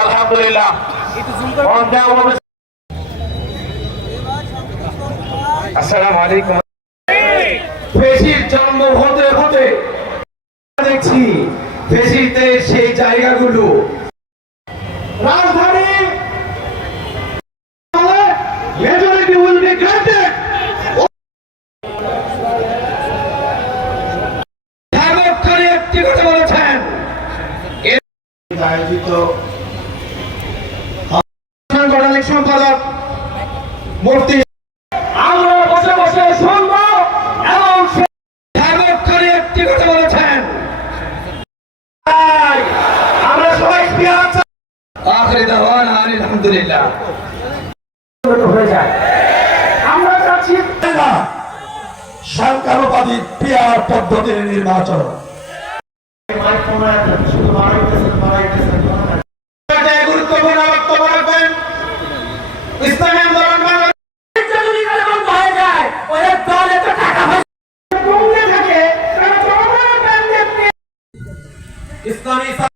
আলহামদুলিল্লাহ। আসসালামু আলাইকুম। ফেসির জন্ম হতে হতে দেখছি ফেসিতে সেই জায়গাগুলো। রাজধানী মেজরিটি উইল বি গ্রান্টেড একটি কথা বলেছেন। আয়োজিত সম্পাদক মূর্তি আমরা বসে বসে শুনব এবং করে একটি কথা বলেছেন। আমরা সবাই আখরি দাওয়ান আলহামদুলিল্লাহ। হয়ে যায়। আমরা চাচ্ছি সরকারবাদী পিয়ার পদ্ধতির নির্বাচন। ইসলামী